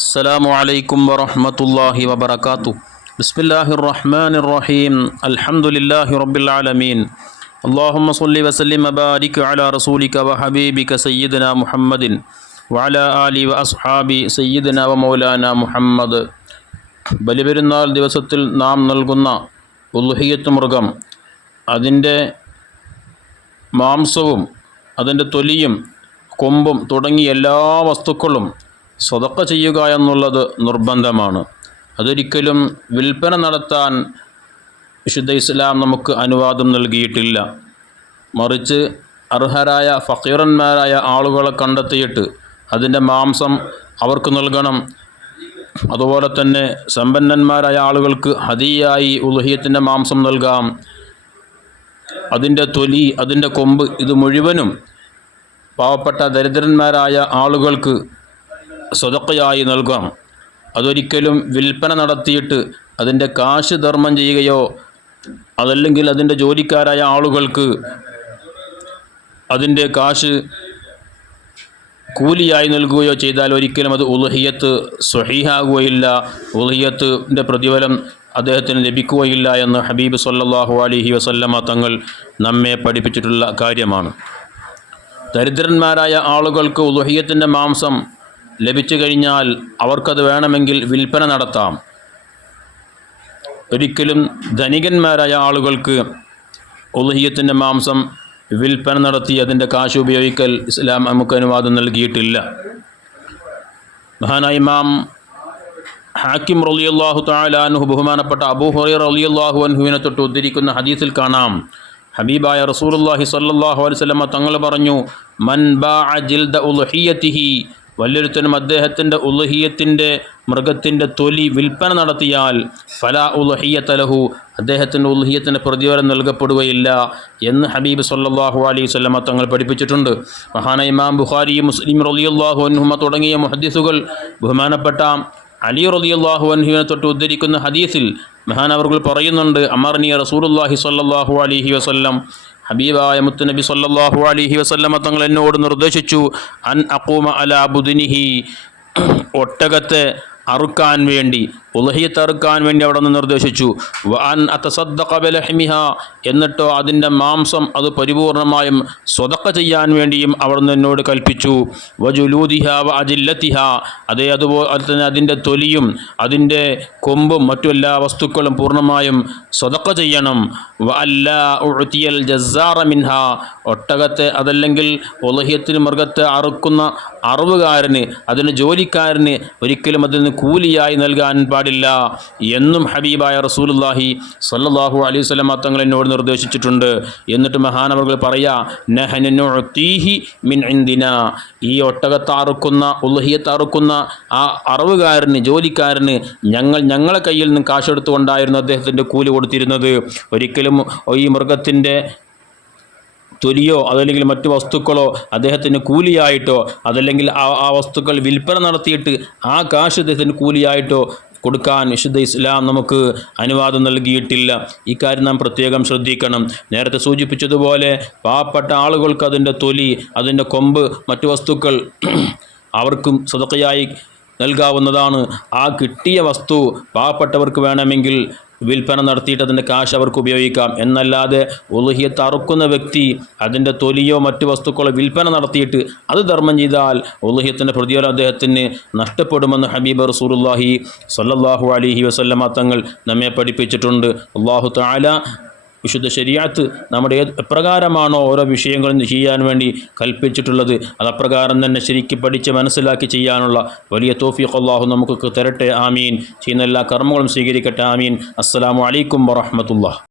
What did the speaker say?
السلام عليكم ورحمة الله وبركاته بسم الله الرحمن الرحيم الحمد لله رب العالمين اللهم صل وسلم وبارك على رسولك وحبيبك سيدنا محمد وعلى آله وأصحاب سيدنا ومولانا محمد ബലിപെരുന്നാൾ ദിവസത്തിൽ നാം നൽകുന്ന ഉൽഹിയത്ത് മൃഗം അതിൻ്റെ മാംസവും അതിൻ്റെ തൊലിയും കൊമ്പും തുടങ്ങിയ എല്ലാ വസ്തുക്കളും സ്വതക്ക ചെയ്യുക എന്നുള്ളത് നിർബന്ധമാണ്. അതൊരിക്കലും വിൽപ്പന നടത്താൻ വിശുദ്ധ ഇസ്ലാം നമുക്ക് അനുവാദം നൽകിയിട്ടില്ല. മറിച്ച് അർഹരായ ഫക്കീറന്മാരായ ആളുകളെ കണ്ടെത്തിയിട്ട് അതിന്റെ മാംസം അവർക്ക് നൽകണം. അതുപോലെ തന്നെ സമ്പന്നന്മാരായ ആളുകൾക്ക് ഹതിയായി ഉൽഹിയത്തിന്റെ മാംസം നൽകാം. അതിന്റെ തൊലി അതിന്റെ കൊമ്പ് ഇത് മുഴുവനും പാവപ്പെട്ട ദരിദ്രന്മാരായ ആളുകൾക്ക് സ്വതക്കയായി നൽകാം. അതൊരിക്കലും വിൽപ്പന നടത്തിയിട്ട് അതിന്റെ കാശ് ധർമ്മം ചെയ്യുകയോ അതല്ലെങ്കിൽ അതിന്റെ ജോലിക്കാരായ ആളുകൾക്ക് അതിന്റെ കാശ് കൂലിയായി നൽകുകയോ ചെയ്താൽ ഒരിക്കലും അത് ഉലഹിയത്ത് സ്വഹീഹാകുകയില്ല. ഉലഹിയത്തിന്റെ പ്രതിഫലം അദ്ദേഹത്തിന് ലഭിക്കുകയില്ല എന്ന് ഹബീബ് സല്ലാഹു അലൈഹി വസല്ലമ തങ്ങൾ നമ്മെ പഠിപ്പിച്ചിട്ടുള്ള കാര്യമാണ്. ദരിദ്രന്മാരായ ആളുകൾക്ക് ഉലഹിയത്തിന്റെ മാംസം ലഭിച്ചു കഴിഞ്ഞാൽ അവർക്കത് വേണമെങ്കിൽ വിൽപ്പന നടത്താം. ഒരിക്കലും ധനികന്മാരായ ആളുകൾക്ക് ഉലഹിയത്തിന്റെ മാംസം വിൽപ്പന നടത്തി അതിന്റെ കാശ് ഉപയോഗിക്കൽ ഇസ്ലാം നമുക്ക് അനുവാദം നൽകിയിട്ടില്ല. മഹാനായ ഇമാം ഹാക്കിം റളിയല്ലാഹു താലാൻഹു ബഹുമാനപ്പെട്ട അബൂ ഹുറൈറ റളിയല്ലാഹു അൻഹുവിനെ തൊട്ട് ഉദ്ധരിക്കുന്ന ഹദീസിൽ കാണാം. ഹബീബായ റസൂലുള്ളാഹി സ്വല്ലല്ലാഹു അലൈഹി വസല്ലമ തങ്ങൾ പറഞ്ഞു മൻ ബാ ജിൽദ ഉൽഹിയതിഹി വല്യൊരുത്തനും അദ്ദേഹത്തിന്റെ ഉലഹിയത്തിന്റെ മൃഗത്തിന്റെ തൊലി വിൽപ്പന നടത്തിയാൽ ഫല ഉലഹിയത്തലഹു അദ്ദേഹത്തിന്റെ ഉലഹിയത്തിന് പ്രതിഫലം നൽകപ്പെടുകയില്ല എന്ന് ഹബീബ് സല്ലാഹു അലൈഹി സ്വല്ലമ തങ്ങൾ പഠിപ്പിച്ചിട്ടുണ്ട്. മഹാന ഇമാം ബുഖാരി മുസ്ലിം റലിയുല്ലാഹു അൻഹുമ തുടങ്ങിയ മുഹദ്ദിസുകൾ ബഹുമാനപ്പെട്ട അലി റലിയുല്ലാഹു അൻഹുവിനെ തൊട്ട് ഉദ്ധരിക്കുന്ന ഹദീസിൽ മഹാനവർകൾ പറയുന്നുണ്ട് അമർനിയ റസൂലുല്ലാഹി സല്ലാഹു അലഹി വസല്ലം ഹബീബായ മുത്തുനബി സല്ലാഹു അലൈഹി വസല്ലമ തങ്ങൾ എന്നോട് നിർദ്ദേശിച്ചു അൻ അക്കൂമ അല ബുദിനിഹി ഒട്ടകത്തെ അറുക്കാൻ വേണ്ടി. ഉലഹിയത്ത് അറുക്കാൻ വേണ്ടി അവിടെ നിന്ന് നിർദ്ദേശിച്ചു. എന്നിട്ടോ അതിന്റെ മാംസം അത് പരിപൂർണമായും സ്വതക്ക ചെയ്യാൻ വേണ്ടിയും അവിടുന്ന് എന്നോട് കൽപ്പിച്ചു. വജുലൂദിഹ വ അജില്ലത്തിഹ. അതേ അതുപോലെ തന്നെ അതിന്റെ തൊലിയും അതിന്റെ കൊമ്പും മറ്റു എല്ലാ വസ്തുക്കളും പൂർണമായും സ്വതക്ക ചെയ്യണം. വ അല്ല ഉഴത്തിയൽ ജസാറ മിൻഹ. ഒട്ടകത്തെ അതല്ലെങ്കിൽ ഉലഹിയത്തിന് മൃഗത്തെ അറുക്കുന്ന അറിവുകാരന് അതിന് ജോലിക്കാരന് ഒരിക്കലും അതിന് കൂലിയായി നൽകാൻ എന്നും ഹബീബായ റസൂലുല്ലാഹി സല്ലാഹു അലൈഹി വസല്ലം തങ്ങൾ എന്നോട് നിർദ്ദേശിച്ചിട്ടുണ്ട്. എന്നിട്ട് മഹാനവകൾ പറയാ നഹനീഹി മിൻ ഇന്ദിന ഈ ഒട്ടകത്താറുക്കുന്ന ഉൽഹിയത്താറുക്കുന്ന ആ അറിവുകാരന് ജോലിക്കാരന് ഞങ്ങൾ ഞങ്ങളെ കയ്യിൽ നിന്ന് കാശെടുത്തുകൊണ്ടായിരുന്നു അദ്ദേഹത്തിന്റെ കൂലി കൊടുത്തിരുന്നത്. ഒരിക്കലും ഈ മൃഗത്തിന്റെ തൊലിയോ അതല്ലെങ്കിൽ മറ്റു വസ്തുക്കളോ അദ്ദേഹത്തിന് കൂലിയായിട്ടോ അതല്ലെങ്കിൽ ആ ആ വസ്തുക്കൾ വിൽപ്പന നടത്തിയിട്ട് ആ കാശ് അദ്ദേഹത്തിന് കൂലിയായിട്ടോ കൊടുക്കാൻ വിശുദ്ധ ഇസ്ലാം നമുക്ക് അനുവാദം നൽകിയിട്ടില്ല. ഇക്കാര്യം നാം പ്രത്യേകം ശ്രദ്ധിക്കണം. നേരത്തെ സൂചിപ്പിച്ചതുപോലെ പാവപ്പെട്ട ആളുകൾക്ക് അതിന്റെ തൊലി അതിന്റെ കൊമ്പ് മറ്റു വസ്തുക്കൾ അവർക്കും സ്വതക്കയായി നൽകാവുന്നതാണ്. ആ കിട്ടിയ വസ്തു പാവപ്പെട്ടവർക്ക് വേണമെങ്കിൽ വിൽപ്പന നടത്തിയിട്ട് അതിന്റെ കാശ് അവർക്ക് ഉപയോഗിക്കാം. എന്നല്ലാതെ ഉലുഹിയത്ത് അറുക്കുന്ന വ്യക്തി അതിന്റെ തൊലിയോ മറ്റു വസ്തുക്കളോ വിൽപ്പന നടത്തിയിട്ട് അത് ധർമ്മം ചെയ്താൽ ഉലുഹിയത്തിന്റെ പ്രതിഫലം അദ്ദേഹത്തിന് നഷ്ടപ്പെടുമെന്ന് ഹബീബ് റസൂലുല്ലാഹി സല്ലാഹു അലിഹി വസല്ലമ തങ്ങൾ നമ്മെ പഠിപ്പിച്ചിട്ടുണ്ട്. അള്ളാഹു താല വിശുദ്ധ ശരിയാത്ത് നമ്മുടെ ഏത് എപ്രകാരമാണോ ഓരോ വിഷയങ്ങളും ചെയ്യാൻ വേണ്ടി കൽപ്പിച്ചിട്ടുള്ളത്. അത് അപ്രകാരം തന്നെ ശരിക്കും പഠിച്ച് മനസ്സിലാക്കി ചെയ്യാനുള്ള വലിയ തോഫിഖ് അള്ളാഹു നമുക്ക് തരട്ടെ. ആമീൻ. ചെയ്യുന്ന എല്ലാ കർമ്മങ്ങളും സ്വീകരിക്കട്ടെ. ആമീൻ. അസ്സലാമു അലൈക്കും വറഹമത്തുള്ള